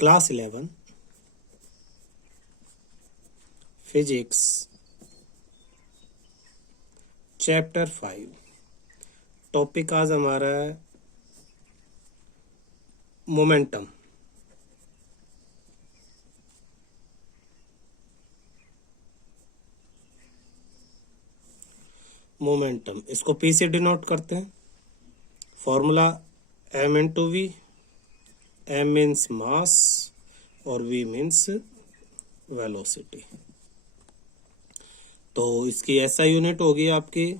Class 11 physics chapter 5। Topic आज हमारा है मोमेंटम। मोमेंटम इसको पी से डिनोट करते हैं। Formula m into v. m means mass और v मीन्स वेलोसिटी। तो इसकी ऐसा यूनिट होगी आपकी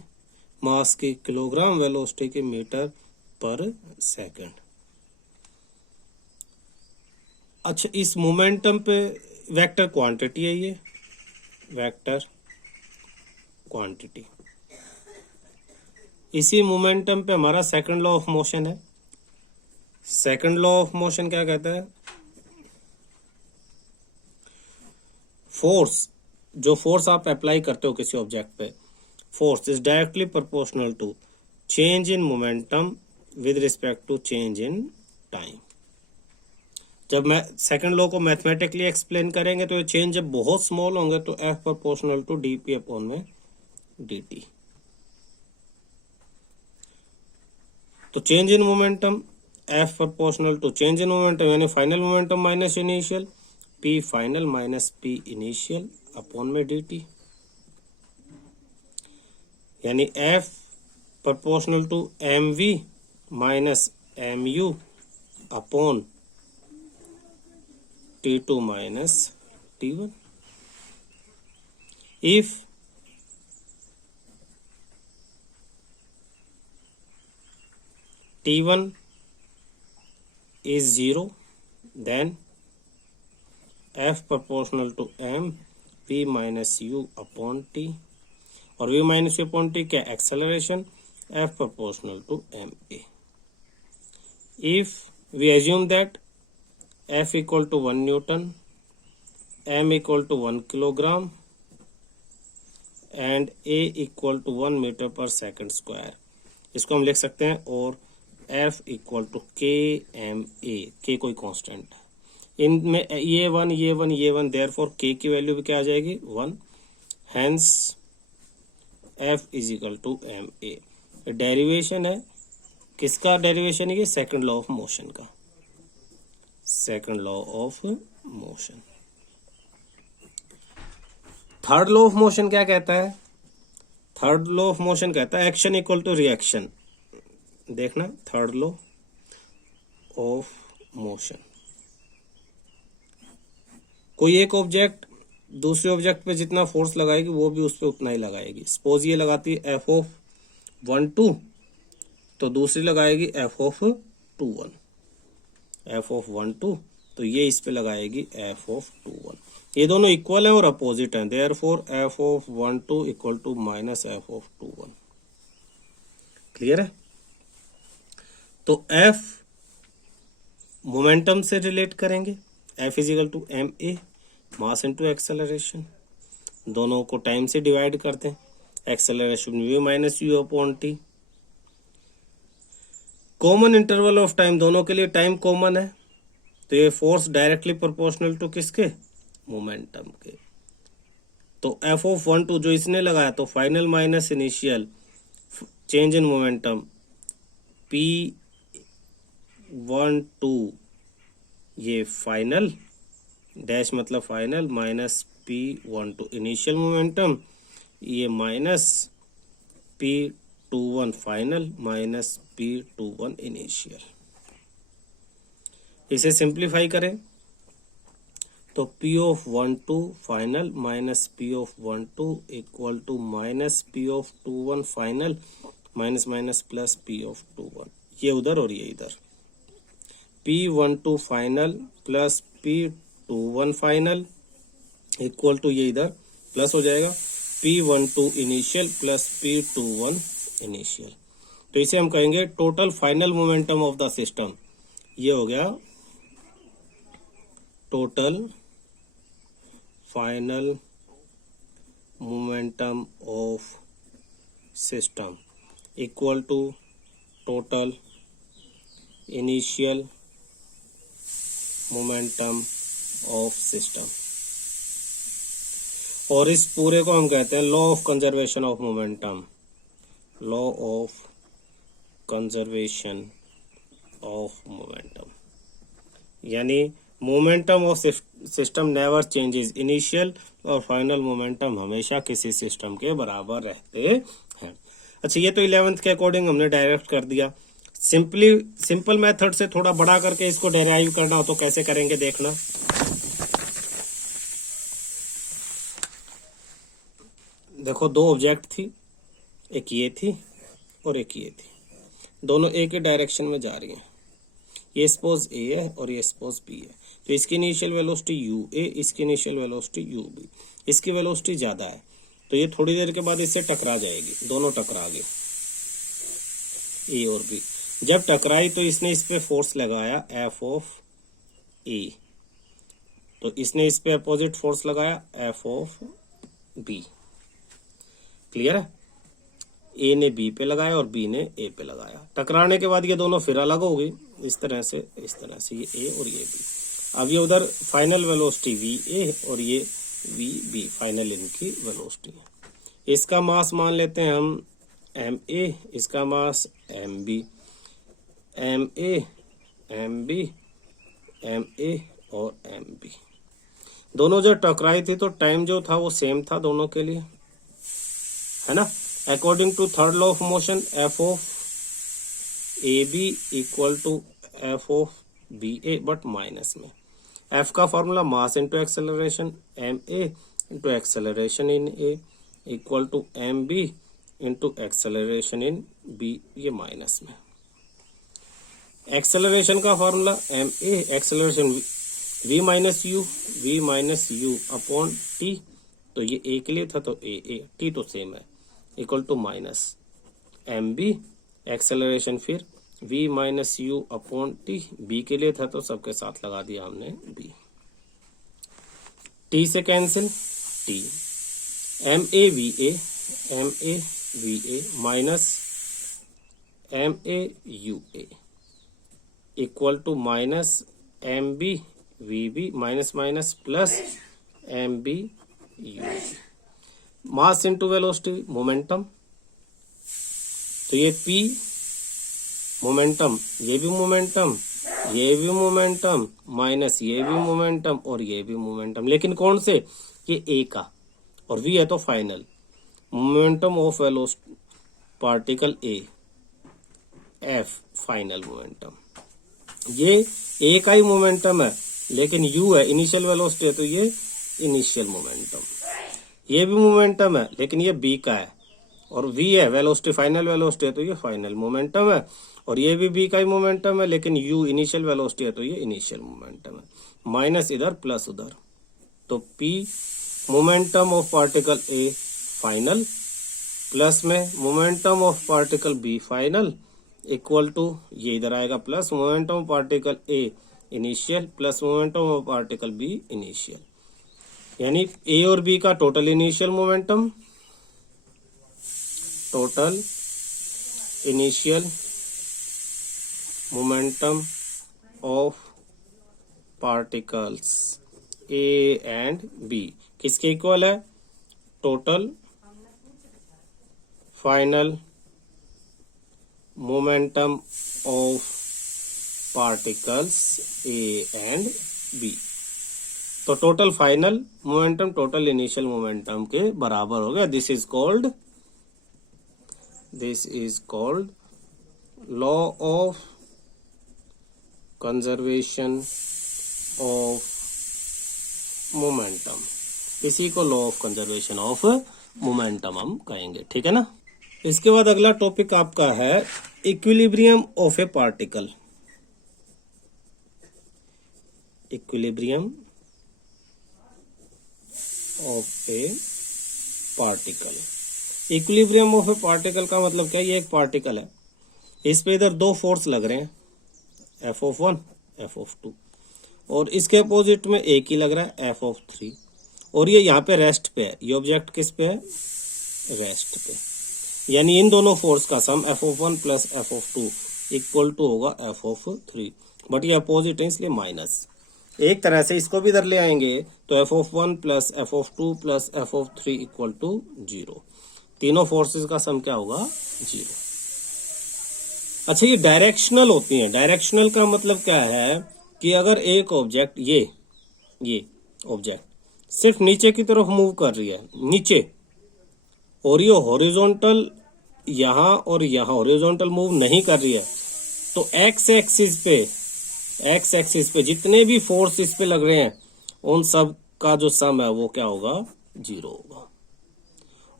मास की किलोग्राम, वेलोसिटी की मीटर पर सेकंड। अच्छा, इस मोमेंटम पे वेक्टर क्वांटिटी है, ये वेक्टर क्वांटिटी। इसी मोमेंटम पे हमारा सेकंड लॉ ऑफ मोशन है। सेकंड लॉ ऑफ मोशन क्या कहता है? फोर्स, जो फोर्स आप अप्लाई करते हो किसी ऑब्जेक्ट पे, force is directly proportional to change in momentum with respect to change in time. जब मैं सेकंड लॉ को मैथमेटिकली एक्सप्लेन करेंगे तो ये चेंज जब बहुत स्मॉल होंगे तो F proportional to d p upon में डी टी। तो change in momentum F proportional to change in momentum, यानी final momentum minus initial, p final minus p initial upon में डी टी, यानी F proportional to m v minus m u upon T2 minus T1. If T1 is 0, then F proportional to M V minus U upon T, और V minus U upon T क्या? Acceleration, F proportional to MA. If we assume that F equal to 1 Newton, M equal to 1 kilogram and A equal to 1 meter per second square, इसको हम लिख सकते हैं, और F equal to KMA, K कोई constant है इनमें, ये वन देयरफॉर K की वैल्यू भी क्या आ जाएगी? 1। Hence F is equal to MA। Derivation है, किसका डेरिवेशन है? ये सेकंड लॉ ऑफ मोशन का, second law of motion. Third law of motion क्या कहता है? थर्ड लॉ ऑफ मोशन कहता है एक्शन इक्वल टू रिएक्शन। देखना, थर्ड लॉ ऑफ मोशन, कोई एक ऑब्जेक्ट दूसरे ऑब्जेक्ट पे जितना फोर्स लगाएगी वो भी उस पर उतना ही लगाएगी। सपोज ये लगाती है एफ ऑफ 1-2, तो दूसरी लगाएगी एफ ऑफ 2-1, एफ ऑफ 1-2, तो ये इस पे लगाएगी एफ ऑफ 2-1। ये दोनों इक्वल हैं और अपोजिट हैं, therefore f of 1-2 equal to minus f of 2-1। Clear है? तो एफ मोमेंटम से रिलेट करेंगे, f is equal to M A, mass into acceleration, दोनों को टाइम से डिवाइड करते हैं, acceleration v minus you upon t. Common interval of time, दोनों के लिए टाइम कॉमन है, तो ये फोर्स डायरेक्टली प्रोपोर्शनल टू किसके? मोमेंटम के। तो एफ ऑफ 1-2 जो इसने लगाया, तो final minus initial, change in momentum P1-2, ये फाइनल, डैश मतलब final, minus P1-2 initial momentum, ये minus P21 final minus P21 initial. इसे सिंप्लीफाई करें तो P of 1-2 final minus P of 1-2 equal to minus P of 2-1 final minus minus plus P of 2-1, ये उधर और ये इधर। P12 final plus P21 final equal to ये इधर प्लस हो जाएगा P12 initial plus P21 initial. तो इसे हम कहेंगे total final momentum of the system. ये हो गया total final momentum of system equal to total initial momentum of system, और इस पूरे को हम कहते हैं law of conservation of momentum, law of conservation of momentum. यानी momentum of system never changes, initial और फाइनल मोमेंटम हमेशा किसी सिस्टम के बराबर रहते हैं। अच्छा, ये तो 11th के अकॉर्डिंग हमने डायरेक्ट कर दिया। सिंपल मेथड से थोड़ा बड़ा करके इसको डेराइव करना हो तो कैसे करेंगे देखना। देखो, दो ऑब्जेक्ट थी, एक ये थी और एक ये थी, दोनों एक ही डायरेक्शन में जा रही हैं। ये सपोज ए है और ये सपोज बी है, तो इसकी इनिशियल वेलोसिटी यू ए, इसकी इनिशियल वेलोसिटी यू बी। इसकी वेलोसिटी ज्यादा है तो ये थोड़ी देर के बाद इससे टकरा जाएगी, दोनों टकरा गए ए और बी। जब टकराई तो इसने इस पे फोर्स लगाया एफ ऑफ ए, तो इसने इस पे अपोजिट फोर्स लगाया एफ ऑफ बी। क्लियर है? ए ने बी पे लगाया और बी ने ए पे लगाया। टकराने के बाद ये दोनों फिर अलग हो गई, इस तरह से ये ए और ये बी। अब ये उधर फाइनल वेलोसिटी वी ए और ये वी बी फाइनल इनकी वेलोसिटी है। इसका मास मान लेते हैं हम एम ए, इसका mass m b, m a m b m a और एम बी। दोनों जब टकराई थी तो टाइम जो था वो सेम था दोनों के लिए, है ना। According to third law of motion f of a b equal to f of b a, but minus में। एफ का formula mass into acceleration, m a into acceleration in a equal to m b into acceleration in b, ये minus में। Acceleration का formula m a acceleration v minus you upon t, तो ये a के लिए था तो ए टी तो सेम है, equal to minus M B acceleration फिर v minus you upon T, B के लिए था तो सबके साथ लगा दिया हमने b। t से cancel t, M A V A minus M A U A equal to minus M B V B minus minus plus M B U. Mass into velocity momentum, तो ये p मोमेंटम, ये भी momentum, ये भी momentum, minus ये भी momentum और ये भी मोमेंटम, लेकिन कौन से, ये ए का, और v है तो final momentum of velocity particle A, F final momentum. ये ए का ही मोमेंटम है लेकिन u है इनिशियल वेलोसिटी है तो ये इनिशियल मोमेंटम। ये भी मोमेंटम है लेकिन ये b का है, और v है वेलोसिटी फाइनल वेलोसिटी है तो ये फाइनल मोमेंटम है, और ये भी b का ही मोमेंटम है लेकिन u इनिशियल वेलोसिटी है तो ये इनिशियल मोमेंटम है। माइनस इधर प्लस उधर, तो p momentum of particle a final plus में momentum of particle b final equal to, ये इधर आएगा plus momentum of particle a initial plus momentum of particle b initial, यानी a और b का total initial momentum, total initial momentum of particles a and b किसके इक्वल है, total final momentum of particles a and b। तो total final momentum total initial momentum के बराबर हो गया। This is called law of conservation of momentum. इसी को law of conservation of momentum हम कहेंगे, ठीक है ना। इसके बाद अगला टॉपिक आपका है equilibrium of A particle. Equilibrium of A particle. Equilibrium of A particle का मतलब क्या है, ये एक पार्टिकल है, इस पे इधर दो फोर्स लग रहे हैं, एफ ऑफ 1 एफ ऑफ 2, और इसके अपोजिट में एक ही लग रहा है एफ ऑफ 3, और ये यहाँ पे रेस्ट पे है। ये ऑब्जेक्ट किस पे है, रेस्ट पे, यानी इन दोनों फोर्स का sum F of 1 plus F of 2 equal to होगा एफ ऑफ 3, बट ये अपोजिट है इसलिए माइनस। एक तरह से इसको भी इधर ले आएंगे तो f(1) plus f(2) plus f(3) equal to 0। तीनों फोर्सेस का सम क्या होगा? 0। अच्छा, ये डायरेक्शनल होती हैं। डायरेक्शनल का मतलब क्या है कि अगर एक ऑब्जेक्ट ये ऑब्जेक्ट सिर्फ नीचे की तरफ मूव कर रही है, नीचे, और ये हॉरिजॉन्टल यहाँ और यहाँ हॉरिजॉन्टल मूव नहीं कर रही है, तो एक्स एक्सिस पे जितने भी फोर्स इस पे लग रहे हैं उन सब का जो सम है वो क्या होगा? 0 होगा।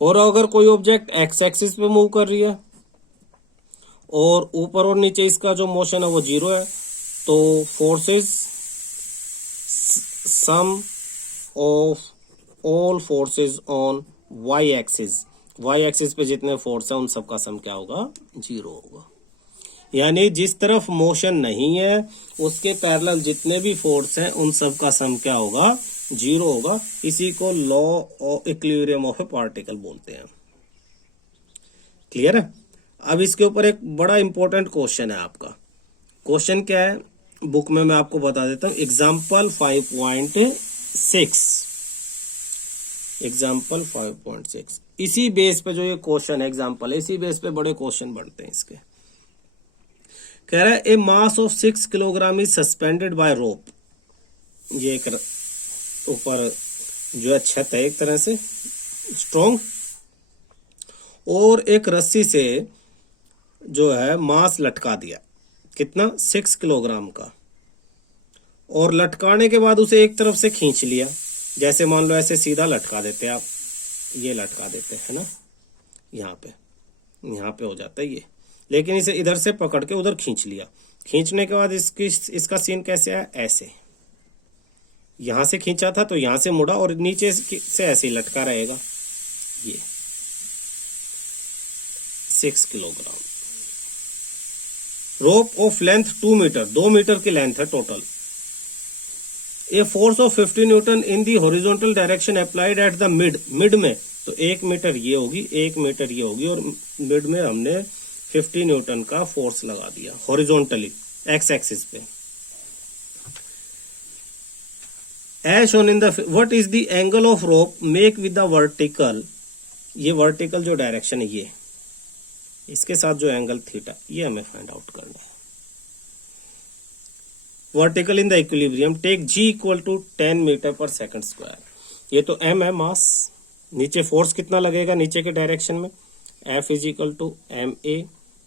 और अगर कोई ऑब्जेक्ट एक्स एक्सिस पे मूव कर रही है और ऊपर और नीचे इसका जो मोशन है वो 0 है, तो forces sum of all forces on Y axis पे जितने फोर्स है उन सब का सम क्या होगा? 0 होगा। यानी जिस तरफ मोशन नहीं है उसके पैरेलल जितने भी फोर्स हैं उन सब का सम क्या होगा? 0 होगा। इसी को law of equilibrium of A particle बोलते हैं। क्लियर है? अब इसके ऊपर एक बड़ा इंपॉर्टेंट क्वेश्चन है आपका। क्वेश्चन क्या है बुक में मैं आपको बता देता हूं। एग्जाम्पल 5.6 इसी बेस पे जो ये क्वेश्चन है एग्जाम्पल, इसी बेस पे बड़े क्वेश्चन बढ़ते हैं इसके। कह रहा है a mass of 6 kilogram is suspended by rope. ये एक ऊपर जो है छत है एक तरह से स्ट्रॉन्ग, और एक रस्सी से जो है मास लटका दिया। कितना? 6 किलोग्राम का। और लटकाने के बाद उसे एक तरफ से खींच लिया। जैसे मान लो ऐसे सीधा लटका देते आप, ये लटका देते हैं ना, यहाँ पे हो जाता है ये, लेकिन इसे इधर से पकड़ के उधर खींच लिया। खींचने के बाद इसका सीन कैसे आया? ऐसे यहां से खींचा था तो यहां से मुड़ा और नीचे से ऐसे ही लटका रहेगा। ये 6 kilogram. Rope of length 2 metre, 2 metre की लेंथ है total. A force of 50 newton in the horizontal direction applied at the mid में, तो 1 मीटर ये होगी, 1 मीटर ये होगी, और मिड में हमने 50 न्यूटन का फोर्स लगा दिया हॉरिजॉन्टली एक्स एक्सिस पे। As shown in the what is the angle of rope make with the vertical. ये वर्टिकल जो डायरेक्शन है ये, इसके साथ जो एंगल थीटा, ये हमें फाइंड आउट करना है। Vertical in the equilibrium take G equal to 10 metre per second square. ये तो एम है मास, नीचे फोर्स कितना लगेगा नीचे के डायरेक्शन में? F is equal to M A,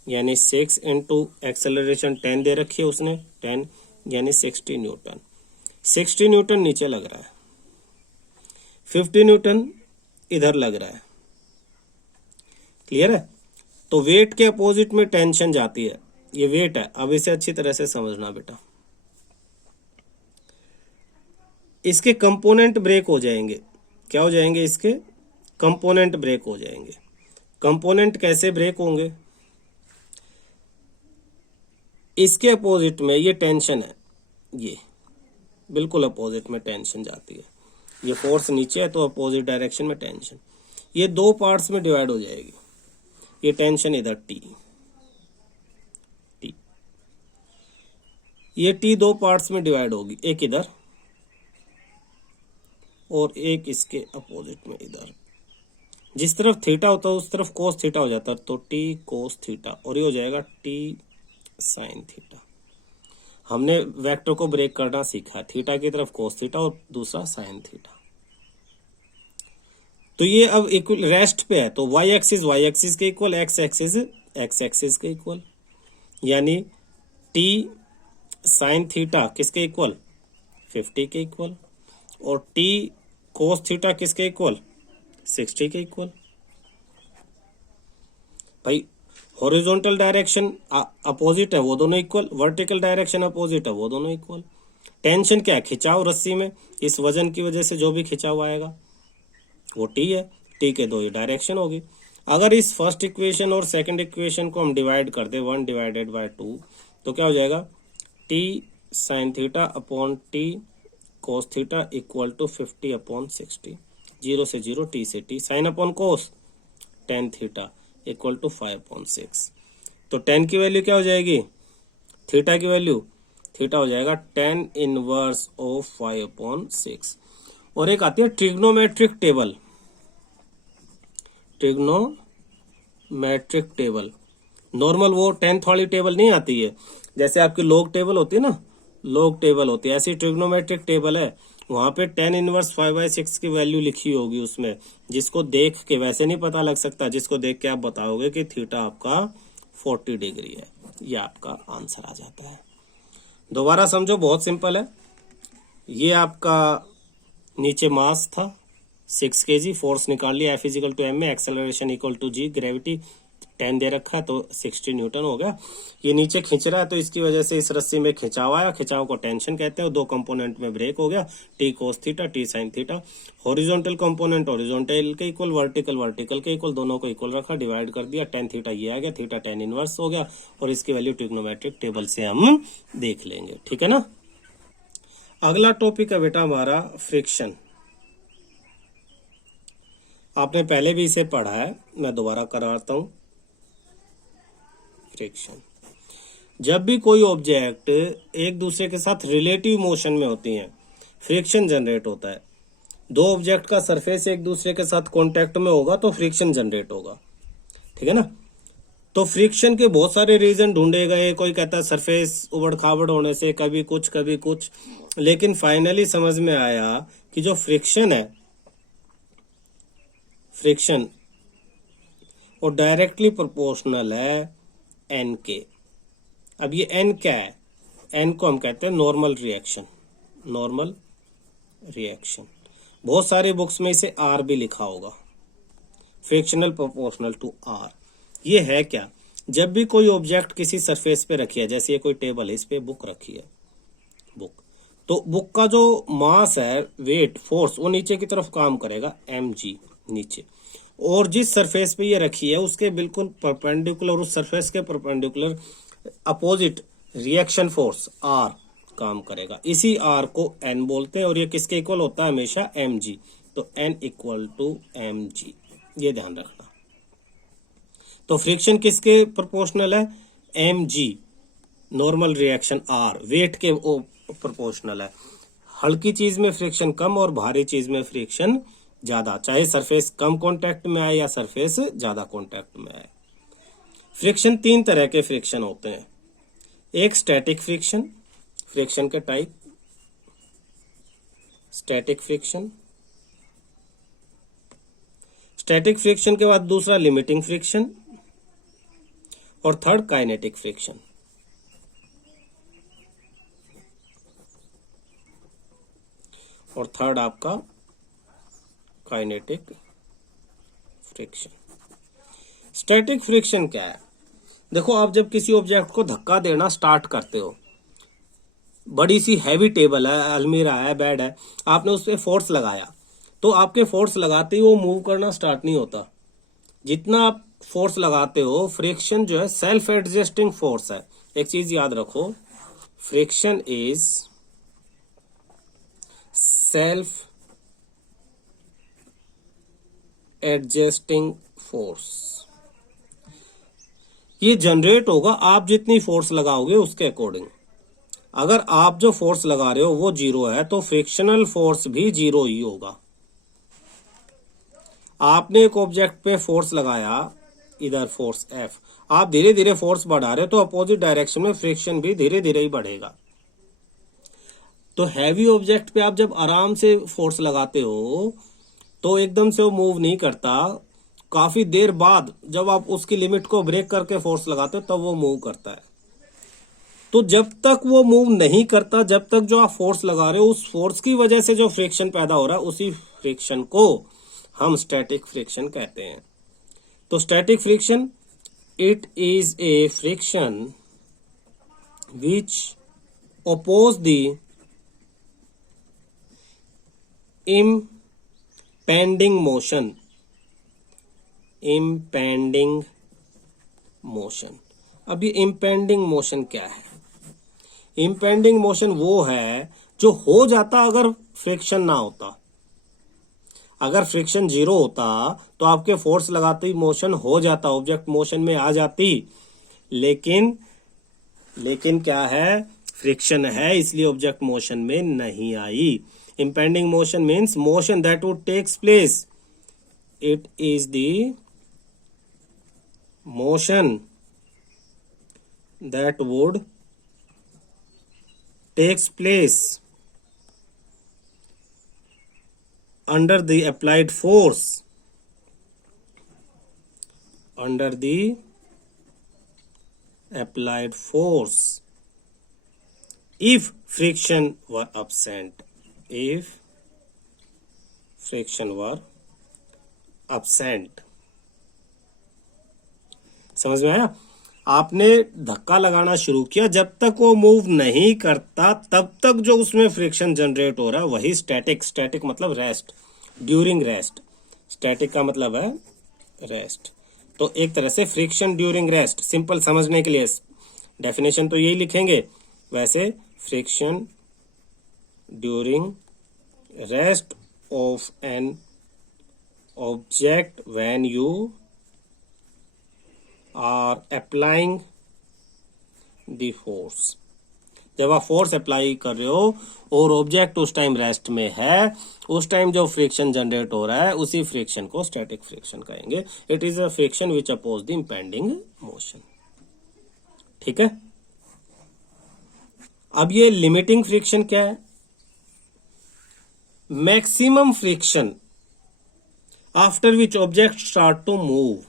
यानी 6 इंटू एक्सेलरेशन 10 दे रखी है उसने, 10 यानी 60 न्यूटन। 60 न्यूटन नीचे लग रहा है, 50 न्यूटन इधर लग रहा है। क्लियर है? तो वेट के अपोजिट में टेंशन जाती है, ये वेट है। अब इसे अच्छी तरह से समझना बेटा। इसके कंपोनेंट ब्रेक हो जाएंगे। क्या हो जाएंगे? इसके कंपोनेंट ब्रेक हो जाएंगे। कंपोनेंट कैसे ब्रेक होंगे? इसके अपोजिट में ये टेंशन है, ये बिल्कुल अपोजिट में टेंशन जाती है। ये फोर्स नीचे है तो अपोजिट डायरेक्शन में टेंशन, ये 2 पार्ट्स में डिवाइड हो जाएगी। ये टेंशन इधर टी, ये टी 2 पार्ट्स में डिवाइड होगी, एक इधर और एक इसके अपोजिट में इधर। जिस तरफ थीटा होता है उस तरफ कोस थीटा हो जाता है, तो टी कोस थीटा, और ये हो जाएगा टी साइन थीटा। हमने वेक्टर को ब्रेक करना सीखा, थीटा की तरफ कोस थीटा और दूसरा साइन थीटा। तो ये अब इक्वल रेस्ट पे है, तो वाई एक्सिस के इक्वल, एक्स एक्सिस के इक्वल, यानी टी साइन थीटा किसके इक्वल? 50 के इक्वल, और टी कोस थीटा किसके इक्वल? 60 के इक्वल। भाई हॉरिजॉन्टल डायरेक्शन अपोजिट है वो दोनों इक्वल, वर्टिकल डायरेक्शन अपोजिट है वो दोनों इक्वल। टेंशन क्या है? खिंचाव रस्सी में, इस वजन की वजह से जो भी खिंचाव आएगा वो टी है, टी के 2 ही डायरेक्शन होगी। अगर इस फर्स्ट इक्वेशन और सेकंड इक्वेशन को हम डिवाइड कर दे 1 डिवाइडेड बाय 2, तो क्या हो जाएगा? T sine theta upon T cos theta equal to 50 upon 60। 0 से 0, टी से T, sine upon cos tan theta equal to 5/6। तो tan की वैल्यू क्या हो जाएगी? थीटा की वैल्यू थीटा हो जाएगा tan इनवर्स ऑफ 5/6। और एक आती है trigonometric table, trigonometric table. Normal वो 10th वाली टेबल नहीं आती है, जैसे आपकी लॉग टेबल होती है ना, लॉग टेबल होती है, ऐसी ट्रिग्नोमेट्रिक टेबल है। वहां पे tan इनवर्स 5/6 की वैल्यू लिखी होगी उसमें, जिसको देख के वैसे नहीं पता लग सकता, जिसको देख के आप बताओगे कि थीटा आपका 40 डिग्री है, ये आपका आंसर आ जाता है। दोबारा समझो, बहुत सिंपल है। ये आपका नीचे मास था 6 kg, फोर्स निकाल लिया, F इजिकल टू एम में, acceleration equal to G, gravity 10 दे रखा है तो 60 न्यूटन हो गया। ये नीचे खींच रहा है तो इसकी वजह से इस रस्सी में खिंचाव आया, खिंचाव को टेंशन कहते हैं। दो कंपोनेंट में ब्रेक हो गया, T cos theta T sine theta. Horizontal component horizontal के इक्वल, वर्टिकल वर्टिकल के इक्वल, दोनों को इक्वल रखा, डिवाइड कर दिया, tan थीटा ये आ गया, थीटा tan इनवर्स हो गया, और इसकी वैल्यू ट्रिग्नोमेट्रिक टेबल से हम देख लेंगे। ठीक है ना। अगला टॉपिक है बेटा हमारा फ्रिक्शन। आपने पहले भी इसे पढ़ा है, मैं दोबारा कराता हूं। फ्रिक्शन, जब भी कोई ऑब्जेक्ट एक दूसरे के साथ रिलेटिव मोशन में होती हैं, फ्रिक्शन जनरेट होता है। दो ऑब्जेक्ट का सरफेस एक दूसरे के साथ कांटेक्ट में होगा तो फ्रिक्शन जनरेट होगा। ठीक है ना। तो फ्रिक्शन के बहुत सारे रीजन ढूंढे गए, कोई कहता है सरफेस उबड़ खाबड़ होने से, कभी कुछ कभी कुछ, लेकिन फाइनली समझ में आया कि जो फ्रिक्शन है, फ्रिक्शन वो डायरेक्टली प्रोपोर्शनल है एन के। अब ये एन क्या है? एन को हम कहते हैं नॉर्मल रिएक्शन, नॉर्मल रिएक्शन। बहुत सारी बुक्स में इसे आर भी लिखा होगा, फ्रिक्शनल प्रोपोर्शनल टू आर। ये है क्या? जब भी कोई ऑब्जेक्ट किसी सरफेस पे रखी है, जैसे ये कोई टेबल है, इस पे बुक रखी है, बुक, तो बुक का जो मास है, वेट, फोर्स, वो नीचे की तरफ काम करेगा, mg नीचे। और जिस सरफेस पे ये रखी है उसके बिल्कुल परपेंडिकुलर, उस सरफेस के perpendicular opposite reaction force R काम करेगा। इसी R को N बोलते हैं, और ये किसके इक्वल होता है? हमेशा mg। तो N इक्वल टू mg, ये ध्यान रखना। तो फ्रिक्शन किसके प्रोपोर्शनल है? mg, normal reaction R, weight के प्रोपोर्शनल है। हल्की चीज में फ्रिक्शन कम और भारी चीज में फ्रिक्शन ज्यादा, चाहे सरफेस कम कांटेक्ट में आए या सरफेस ज्यादा कांटेक्ट में आए। फ्रिक्शन तीन तरह के फ्रिक्शन होते हैं। एक स्टैटिक फ्रिक्शन, फ्रिक्शन के type, static friction. Static friction के बाद दूसरा लिमिटिंग फ्रिक्शन, और थर्ड काइनेटिक फ्रिक्शन। और थर्ड आपका काइनेटिक फ्रिक्शन। स्टैटिक फ्रिक्शन क्या है? देखो, आप जब किसी ऑब्जेक्ट को धक्का देना स्टार्ट करते हो, बड़ी सी हैवी टेबल है, अलमीरा है, बेड है, आपने उस पर फोर्स लगाया, तो आपके फोर्स लगाते ही वो मूव करना स्टार्ट नहीं होता। जितना आप फोर्स लगाते हो, फ्रिक्शन जो है सेल्फ एडजस्टिंग फोर्स है। एक चीज याद रखो, friction is self adjusting force. ये जनरेट होगा आप जितनी फोर्स लगाओगे उसके अकॉर्डिंग। अगर आप जो फोर्स लगा रहे हो वो जीरो है तो फ्रिक्शनल फोर्स भी जीरो ही होगा। आपने एक ऑब्जेक्ट पे फोर्स लगाया, इधर फोर्स F, आप धीरे धीरे फोर्स बढ़ा रहे हो तो अपोजिट डायरेक्शन में फ्रिक्शन भी धीरे धीरे ही बढ़ेगा। तो हैवी ऑब्जेक्ट पे आप जब आराम से फोर्स लगाते हो तो एकदम से वो मूव नहीं करता, काफी देर बाद जब आप उसकी लिमिट को ब्रेक करके फोर्स लगाते हो तब वो मूव करता है। तो जब तक वो मूव नहीं करता, जब तक जो आप फोर्स लगा रहे हो, उस फोर्स की वजह से जो फ्रिक्शन पैदा हो रहा है, उसी फ्रिक्शन को हम स्टैटिक फ्रिक्शन कहते हैं। तो static friction, it is a friction which oppose the impending motion, impending motion। अब ये impending motion क्या है? impending motion वो है जो हो जाता अगर फ्रिक्शन ना होता। अगर फ्रिक्शन जीरो होता तो आपके फोर्स लगाते ही मोशन हो जाता, ऑब्जेक्ट मोशन में आ जाती। लेकिन क्या है, फ्रिक्शन है इसलिए ऑब्जेक्ट मोशन में नहीं आई। Impending motion means motion that would takes place, it is the motion that would takes place under the applied force, under the applied force if friction were absent, if friction were absent। समझ में आया? आपने धक्का लगाना शुरू किया, जब तक वो मूव नहीं करता तब तक जो उसमें फ्रिक्शन जनरेट हो रहा है वही स्टैटिक। स्टैटिक मतलब रेस्ट, ड्यूरिंग रेस्ट। स्टैटिक का मतलब है रेस्ट। तो एक तरह से फ्रिक्शन ड्यूरिंग रेस्ट, सिंपल समझने के लिए डेफिनेशन तो यही लिखेंगे। वैसे friction during rest of an object when you are applying the force, जब आप फोर्स अप्लाई कर रहे हो और ऑब्जेक्ट उस टाइम रेस्ट में है, उस टाइम जो फ्रिक्शन जनरेट हो रहा है उसी फ्रिक्शन को स्टैटिक फ्रिक्शन कहेंगे। It is a friction which oppose the impending motion. ठीक है। अब ये लिमिटिंग फ्रिक्शन क्या है? Maximum friction after which object start to move.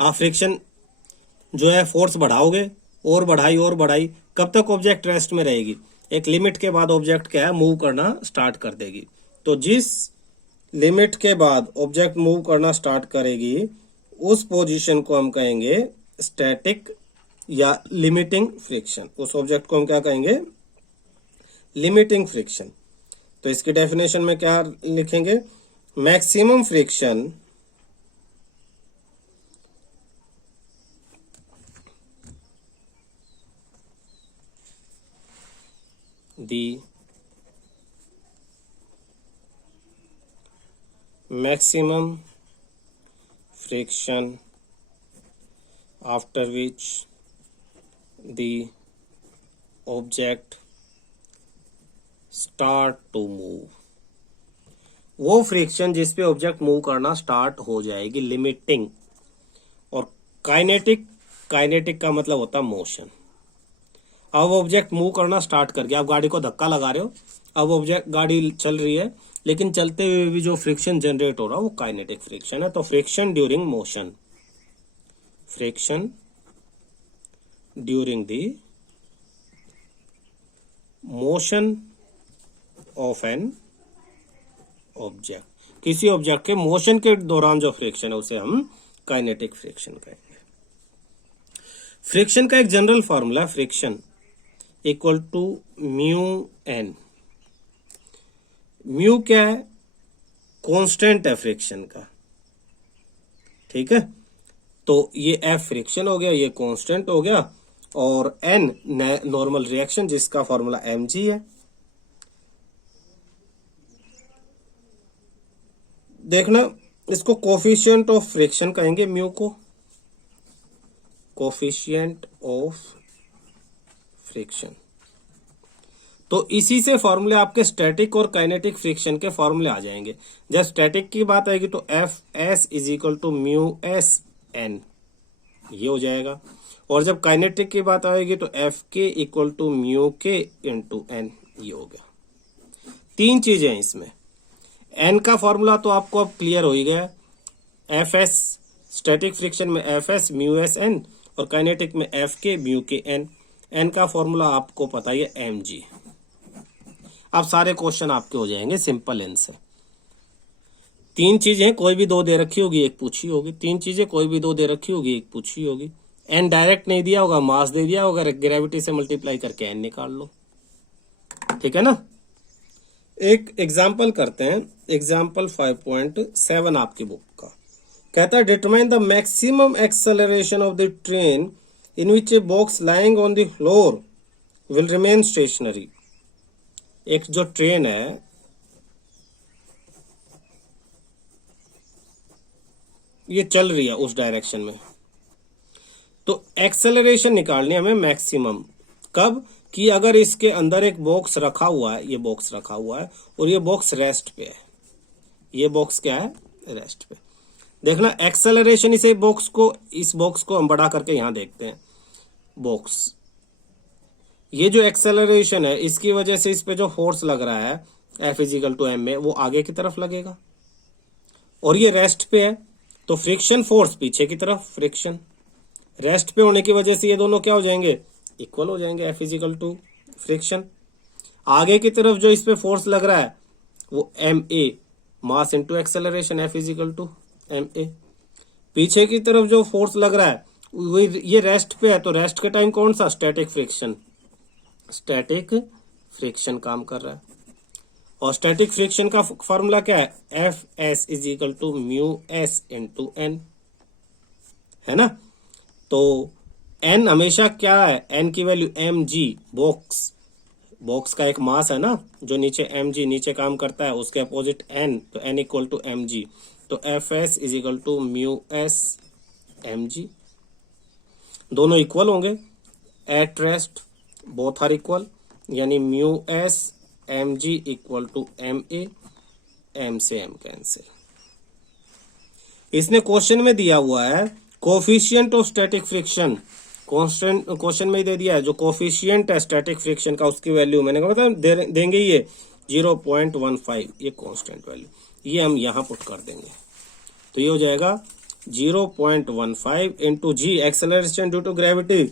आप फ्रिक्शन जो है फोर्स बढ़ाओगे और बढ़ाई, कब तक ऑब्जेक्ट रेस्ट में रहेगी? एक लिमिट के बाद ऑब्जेक्ट क्या है, मूव करना स्टार्ट कर देगी। तो जिस लिमिट के बाद ऑब्जेक्ट मूव करना स्टार्ट करेगी उस पोजीशन को हम कहेंगे स्टैटिक या लिमिटिंग फ्रिक्शन। उस ऑब्जेक्ट को हम क्या कहेंगे? Limiting friction. तो इसकी डेफिनेशन में क्या लिखेंगे? Maximum friction the maximum friction after which the object start to move, वो फ्रिक्शन जिस पे ऑब्जेक्ट मूव करना स्टार्ट हो जाएगी, लिमिटिंग। और काइनेटिक, काइनेटिक का मतलब होता है मोशन। अब ऑब्जेक्ट मूव करना स्टार्ट कर गया, आप गाड़ी को धक्का लगा रहे हो, अब ऑब्जेक्ट गाड़ी चल रही है लेकिन चलते हुए भी जो फ्रिक्शन जनरेट हो रहा है वो काइनेटिक फ्रिक्शन है। तो friction during motion, friction during the motion of an object, किसी ऑब्जेक्ट के मोशन के दौरान जो फ्रिक्शन है उसे हम काइनेटिक फ्रिक्शन कहेंगे। फ्रिक्शन का एक जनरल फॉर्मूला है, friction equal to mu N. Mu क्या है? कांस्टेंट है फ्रिक्शन का। ठीक है। तो ये एफ फ्रिक्शन हो गया, ये कांस्टेंट हो गया, और एन नॉर्मल रिएक्शन जिसका फॉर्मूला एम जी है। देखना, इसको कोफिशिएंट ऑफ फ्रिक्शन कहेंगे, म्यू को कोफिशिएंट ऑफ फ्रिक्शन। तो इसी से फॉर्मूले आपके स्टैटिक और काइनेटिक फ्रिक्शन के फॉर्मूले आ जाएंगे। जब स्टैटिक की बात आएगी तो F S is equal to mu S N, ये हो जाएगा। और जब काइनेटिक की बात आएगी तो एफ के इक्वल टू म्यू के इंटू एन, ये हो गया। तीन चीजें हैं इसमें। एन का फॉर्मूला तो आपको अब क्लियर हो ही गया, एफ एस स्टैटिक फ्रिक्शन में F S mu S N, और काइनेटिक में F K mu K N. N का फॉर्मूला आपको पता ही है, एम जी। अब सारे क्वेश्चन आपके हो जाएंगे सिंपल आंसर। तीन चीजें कोई भी दो दे रखी होगी, एक पूछी होगी। तीन चीजें कोई भी दो दे रखी होगी, एक पूछी होगी। एन डायरेक्ट नहीं दिया होगा, मास दे दिया होगा, ग्रेविटी से मल्टीप्लाई करके एन निकाल लो। ठीक है ना। एक एग्जाम्पल करते हैं, एग्जाम्पल 5.7 आपकी बुक का कहता है determine the maximum acceleration of the train in which a box lying on the floor will remain stationery. एक जो ट्रेन है ये चल रही है उस डायरेक्शन में, तो एक्सेलरेशन निकालनी है हमें मैक्सिमम। कब कि अगर इसके अंदर एक बॉक्स रखा हुआ है, ये बॉक्स रखा हुआ है और ये बॉक्स रेस्ट पे है, ये बॉक्स क्या है, रेस्ट पे। देखना एक्सेलरेशन, इस बॉक्स को हम बढ़ा करके यहां देखते हैं बॉक्स, ये जो एक्सेलरेशन है इसकी वजह से इस पे जो फोर्स लग रहा है F इजिकल टू एम में, वो आगे की तरफ लगेगा और ये रेस्ट पे है तो फ्रिक्शन फोर्स पीछे की तरफ, फ्रिक्शन रेस्ट पे होने की वजह से ये दोनों क्या हो जाएंगे, इक्वल हो जाएंगे, F इजिकल टू फ्रिक्शन। आगे की तरफ जो इस पे फोर्स लग रहा है वो M A, mass into acceleration, F is equal to M A. पीछे की तरफ जो फोर्स लग रहा है वही, ये रेस्ट पे है तो रेस्ट के टाइम कौन सा, स्टैटिक फ्रिक्शन, स्टैटिक फ्रिक्शन काम कर रहा है। और स्टैटिक फ्रिक्शन का फॉर्मूला क्या है, F S is equal to mu S into N, है ना। तो एन हमेशा क्या है, एन की वैल्यू एम जी, बॉक्स का एक मास है ना जो नीचे एम जी नीचे काम करता है, उसके अपोजिट एन, तो N equal to M g, तो F S is equal to mu s m g, दोनों इक्वल होंगे at rest, both are equal, यानी mu s m g equal to M a, m से m cancel. इसने question में दिया हुआ है coefficient of static friction, constant question में ही दे दिया है, जो कोफिशिएंट है स्टैटिक फ्रिक्शन का उसकी वैल्यू मैंने कहा था देंगे ये 0.15, ये कांस्टेंट वैल्यू, ये हम यहां पुट कर देंगे तो ये हो जाएगा 0.15 into G, acceleration due to gravity,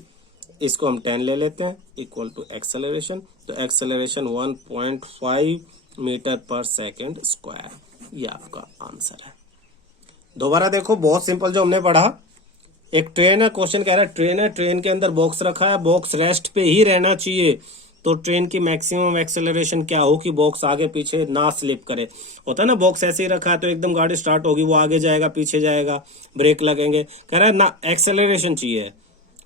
इसको हम 10 ले लेते हैं, इक्वल टू एक्सेलरेशन, तो acceleration 1.5 metre per second square, ये आपका आंसर है। दोबारा देखो, बहुत सिंपल जो हमने पढ़ा, एक ट्रेन है, क्वेश्चन कह रहा है ट्रेन है, ट्रेन के अंदर बॉक्स रखा है, बॉक्स रेस्ट पे ही रहना चाहिए, तो ट्रेन की मैक्सिमम एक्सेलरेशन क्या हो कि बॉक्स आगे पीछे ना स्लिप करे। होता है ना, बॉक्स ऐसे ही रखा है तो एकदम गाड़ी स्टार्ट होगी, वो आगे जाएगा पीछे जाएगा, ब्रेक लगेंगे, कह रहा है ना एक्सेलरेशन चाहिए,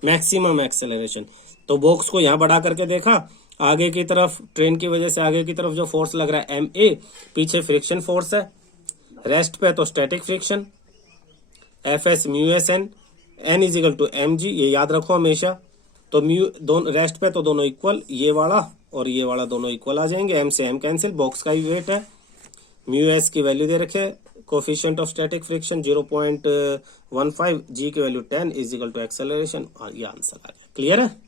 मैक्सिमम एक्सेलरेशन। तो बॉक्स को यहां बढ़ा करके देखा, आगे की तरफ ट्रेन की वजह से आगे की तरफ जो फोर्स लग रहा है एम ए, पीछे फ्रिक्शन फोर्स है, रेस्ट पे तो static friction, F S mu S N, N is equal to M G, ये याद रखो हमेशा। तो म्यू दोनों रेस्ट पे तो दोनों इक्वल, ये वाला और ये वाला दोनों इक्वल आ जाएंगे, एम से एम कैंसिल, बॉक्स का ही वेट है, म्यू एस की वैल्यू दे रखे, coefficient of static friction 0.15, G की value 10 is equal to acceleration, और ये आंसर आ गया। क्लियर है।